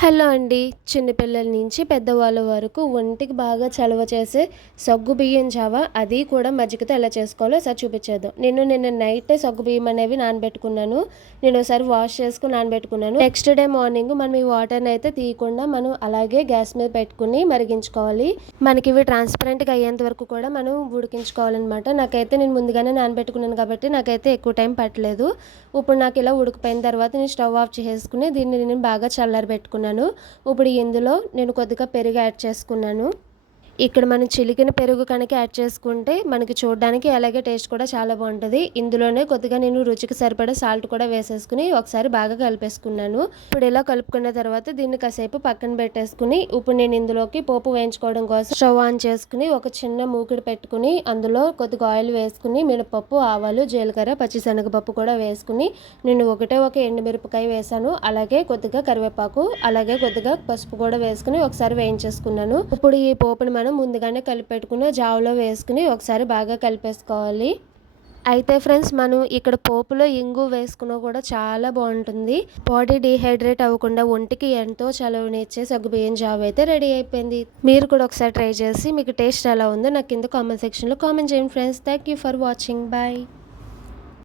Hello అండి. చిన్నపిల్లల నుంచి పెద్దవాళ్ళ వరకు ఒంటికి బాగా చలవ చేసే సగ్గు బియ్యం జావ అది కూడా మజ్జిగతో ఎలా చేసుకోవాలో ఒకసారి చూపించేద్దాం. నేను నిన్న నైట్ సగ్గు బియ్యం అనేవి నానబెట్టుకున్నాను. నేను ఒకసారి వాష్ చేసుకుని నానబెట్టుకున్నాను. నెక్స్ట్ డే మార్నింగ్ మనం ఈ వాటర్ని అయితే తీయకుండా మనం అలాగే గ్యాస్ మీద పెట్టుకుని మరిగించుకోవాలి. మనకి ఇవి ట్రాన్స్పరెంట్గా అయ్యేంత వరకు కూడా మనం ఉడికించుకోవాలన్నమాట. నాకైతే నేను ముందుగానే నానబెట్టుకున్నాను కాబట్టి నాకైతే ఎక్కువ టైం పట్టలేదు. ఇప్పుడు నాకు ఇలా ఉడికిపోయిన తర్వాత నేను స్టవ్ ఆఫ్ చేసుకుని దీన్ని నేను బాగా చల్లారి పెట్టుకున్నాను ఇప్పుడు ఇందులో నేను కొద్దిగా పెరుగు యాడ్ చేసుకున్నాను. ఇక్కడ మనం చిలికిన పెరుగు కనుక యాడ్ చేసుకుంటే మనకి చూడడానికి అలాగే టేస్ట్ కూడా చాలా బాగుంటుంది. ఇందులోనే కొద్దిగా నేను రుచికి సరిపడా సాల్ట్ కూడా వేసేసుకుని ఒకసారి బాగా కలిపేసుకున్నాను. ఇప్పుడు ఇలా కలుపుకున్న తర్వాత దీన్ని కాసేపు పక్కన పెట్టేసుకుని ఇప్పుడు నేను ఇందులోకి పోపు వేయించుకోవడం కోసం స్టవ్ ఆన్ చేసుకుని ఒక చిన్న మూకిడి పెట్టుకుని అందులో కొద్దిగా ఆయిల్ వేసుకుని మినపప్పు ఆవాలు జీలకర్ర పచ్చిశనగపప్పు కూడా వేసుకుని నేను ఒకటే ఒక ఎండుమిరపకాయ వేసాను. అలాగే కొద్దిగా కరివేపాకు అలాగే కొద్దిగా పసుపు కూడా వేసుకుని ఒకసారి వేయించేసుకున్నాను. ఇప్పుడు ఈ పోపుని మనం ముందుగానే కలిపెట్టుకున్న జావలో వేసుకుని ఒకసారి బాగా కలిపేసుకోవాలి. అయితే ఫ్రెండ్స్ మనం ఇక్కడ పోపులో ఇంగు వేసుకున్నా కూడా చాలా బాగుంటుంది. బాడీ డీహైడ్రేట్ అవ్వకుండా ఒంటికి ఎంతో చలవనిచ్చే సగ్గుబియ్యం జావ అయితే రెడీ అయిపోయింది. మీరు కూడా ఒకసారి ట్రై చేసి మీకు టేస్ట్ ఎలా ఉందో నాకు కింద కామెంట్ సెక్షన్లో కామెంట్ చేయండి friends. Thank you for watching. Bye.